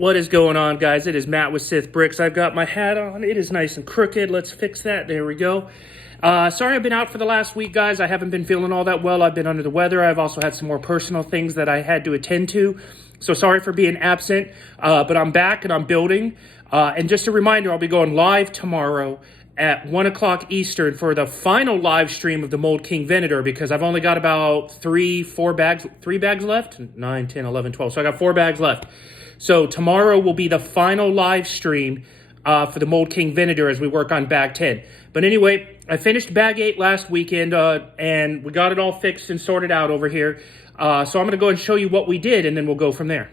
What is going on, guys? It is Matt with Sith Bricks. I've got my hat on. It is nice and crooked. Let's fix that. There we go. Sorry I've been out for the last week, guys. I haven't been feeling all that well. I've been under the weather. I've also had some more personal things that I had to attend to. So sorry for being absent, but I'm back and I'm building. And just a reminder, I'll be going live tomorrow at 1 o'clock Eastern for the final live stream of the Mould King Venator, because I've only got about three bags left. 9, 10, 11, 12. So I got 4 bags left. So tomorrow will be the final live stream for the Mould King Venator as we work on bag 10. But anyway, I finished bag 8 last weekend and we got it all fixed and sorted out over here. So I'm going to go and show you what we did, and then we'll go from there.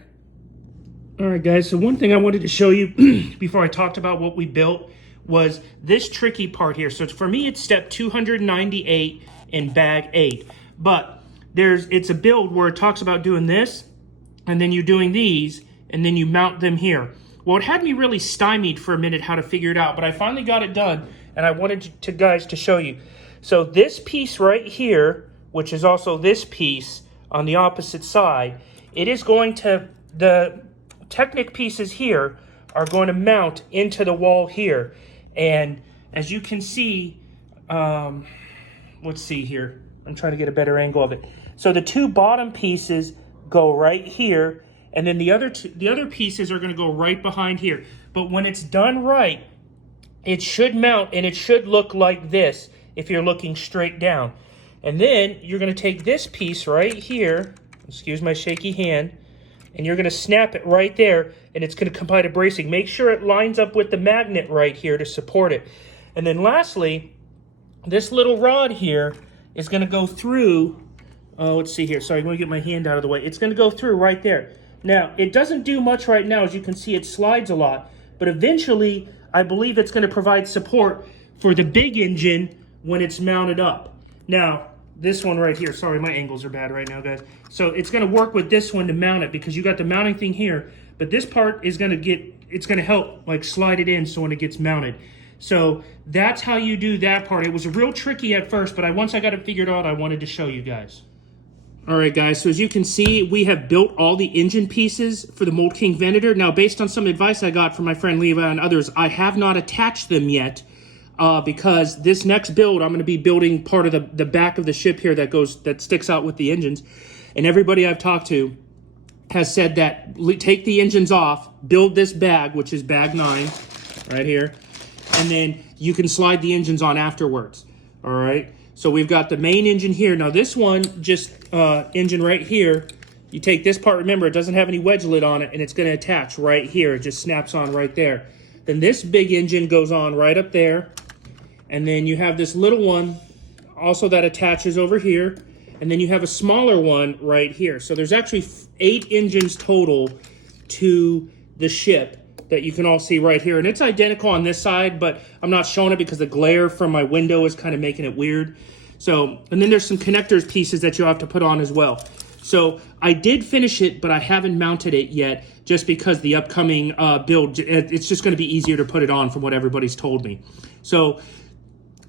All right, guys. So one thing I wanted to show you before I talked about what we built was this tricky part here. So for me, it's step 298 in bag 8. But it's a build where it talks about doing this, and then you're doing these, and then you mount them here. Well, it had me really stymied for a minute how to figure it out, but I finally got it done, and I wanted guys to show you. So this piece right here, which is also this piece on the opposite side, it is going to, the Technic pieces here are going to mount into the wall here. And as you can see, let's see here. I'm trying to get a better angle of it. So the 2 bottom pieces go right here, and then the other pieces are going to go right behind here. But when it's done right, it should mount, and it should look like this if you're looking straight down. And then you're going to take this piece right here, excuse my shaky hand, and you're going to snap it right there, and it's going to combine a bracing. Make sure it lines up with the magnet right here to support it. And then lastly, this little rod here is going to go through, let's see here. Sorry, I'm going to get my hand out of the way. It's going to go through right there. Now, it doesn't do much right now. As you can see, it slides a lot. But eventually, I believe it's going to provide support for the big engine when it's mounted up. Now, this one right here, sorry, my angles are bad right now, guys. So it's going to work with this one to mount it, because you got the mounting thing here. But this part is going to it's going to help like slide it in so when it gets mounted. So that's how you do that part. It was real tricky at first, but once I got it figured out, I wanted to show you guys. All right, guys, so as you can see, we have built all the engine pieces for the Mould King Venator. Now, based on some advice I got from my friend Levi and others, I have not attached them yet because this next build, I'm going to be building part of the back of the ship here that sticks out with the engines. And everybody I've talked to has said that take the engines off, build this bag, which is bag 9 right here, and then you can slide the engines on afterwards, all right? So we've got the main engine here. Now this one, just engine right here, you take this part, remember it doesn't have any wedge lid on it, and it's gonna attach right here. It just snaps on right there. Then this big engine goes on right up there. And then you have this little one also that attaches over here. And then you have a smaller one right here. So there's actually 8 engines total to the ship that you can all see right here. And it's identical on this side, but I'm not showing it because the glare from my window is kind of making it weird. So, and then there's some connectors pieces that you'll have to put on as well. So I did finish it, but I haven't mounted it yet just because the upcoming build, it's just going to be easier to put it on from what everybody's told me. So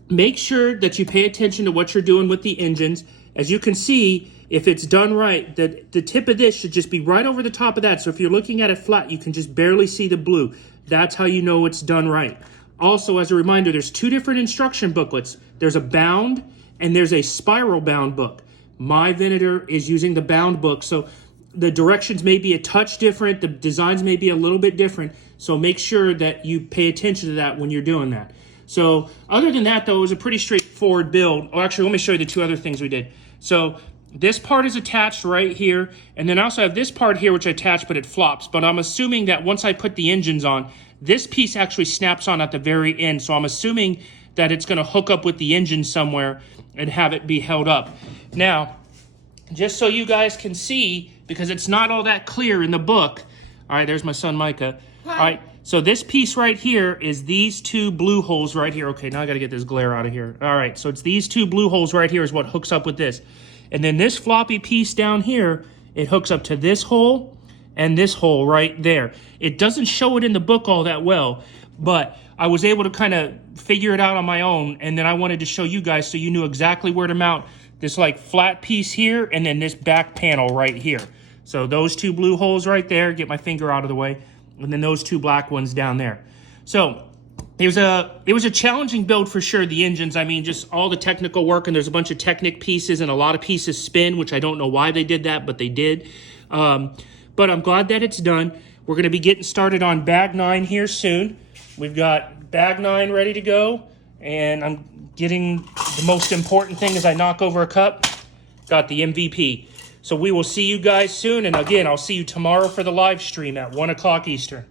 make sure that you pay attention to what you're doing with the engines. As you can see, if it's done right, the tip of this should just be right over the top of that. So if you're looking at it flat, you can just barely see the blue. That's how you know it's done right. Also, as a reminder, there's 2 different instruction booklets. There's a bound and there's a spiral bound book. My Venator is using the bound book, so the directions may be a touch different. The designs may be a little bit different. So make sure that you pay attention to that when you're doing that. So other than that, though, it was a pretty straightforward build. Oh, actually, let me show you the 2 other things we did. So this part is attached right here, and then I also have this part here which I attached, but it flops. But I'm assuming that once I put the engines on, this piece actually snaps on at the very end. So I'm assuming that it's going to hook up with the engine somewhere and have it be held up. Now, just so you guys can see, because it's not all that clear in the book. All right, there's my son Micah. Hi. All right. So this piece right here is these 2 blue holes right here. Okay, now I got to get this glare out of here. All right, so it's these 2 blue holes right here is what hooks up with this. And then this floppy piece down here, it hooks up to this hole and this hole right there. It doesn't show it in the book all that well, but I was able to kind of figure it out on my own, and then I wanted to show you guys so you knew exactly where to mount this like flat piece here and then this back panel right here. So those 2 blue holes right there, get my finger out of the way. and then those 2 black ones down there. So it was a challenging build for sure, the engines. I mean, just all the technical work, and there's a bunch of Technic pieces, and a lot of pieces spin, which I don't know why they did that, but they did. But I'm glad that it's done. We're going to be getting started on bag 9 here soon. We've got bag 9 ready to go, and I'm getting the most important thing as I knock over a cup. Got the MVP. So we will see you guys soon, and again, I'll see you tomorrow for the live stream at 1 o'clock Eastern.